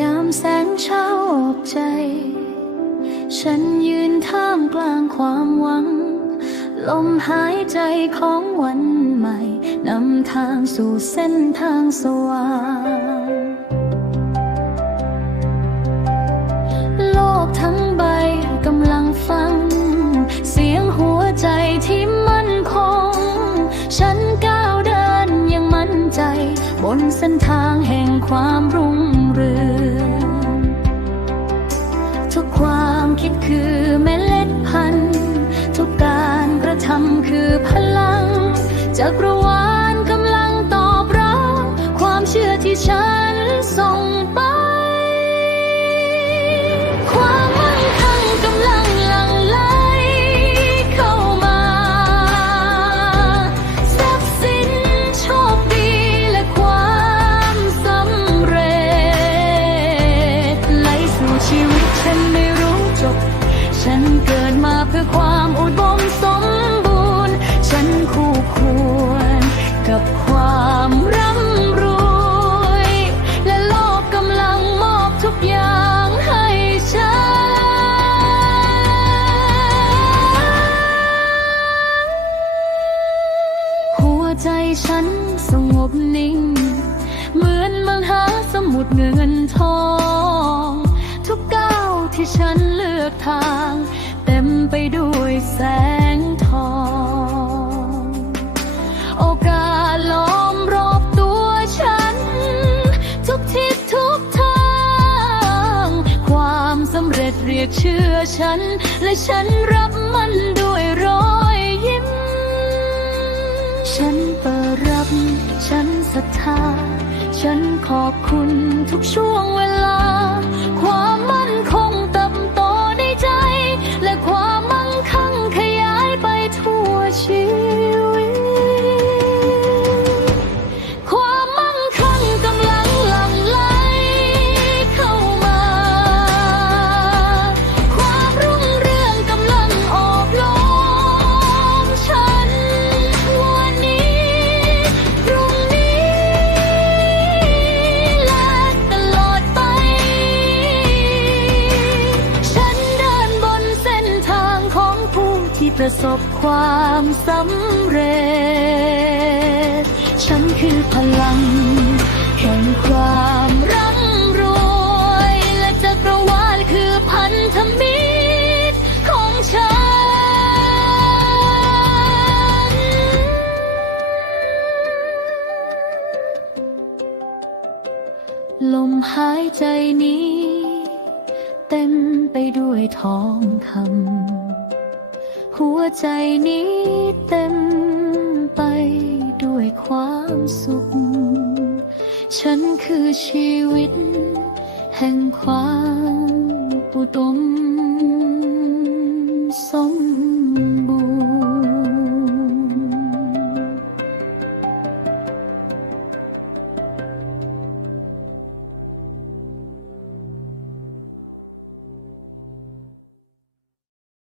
ยามแสงเช้าออกใจ ฉันยืนท่ามกลางความหวัง ลมหายใจของวันใหม่นำทางสู่เส้นทางสว่าง ส้นทางแห่งความรุ่งเรืองทุกความคิดคือเมล็ดพันธุ์ทุกการกระทำคือพลัง จักรวาลกำลังตอบรับความเชื่อที่ฉันส่งไป ฉันเกิดมาเพื่อความอุดมสมบูรณ์ ฉันคู่ควรกับความร่ำรวย และโลกกำลังมอบทุกอย่างให้ฉัน หัวใจฉันสงบนิ่ง เหมือนมหาสมุทรเงินทอง ที่ฉันเลือกทาง เต็มไปด้วยแสงทอง โอกาสล้อมรอบตัวฉัน ทุกทิศทุกทาง ความสำเร็จเรียกเชื่อฉัน และฉันรับมันด้วยรอยยิ้ม ฉันเปิดรับ ฉันศรัทธา ฉันขอบคุณทุกช่วงเวลาความ ประสบความสำเร็จ ฉันคือพลัง แห่งความร่ำรวย และจักรวาลคือพันธมิตรของฉัน ลมหายใจนี้ เต็มไปด้วยทองคำ หัวใจนี้เต็มไปด้วยความสุข ฉันคือชีวิต แห่งความอุดมสม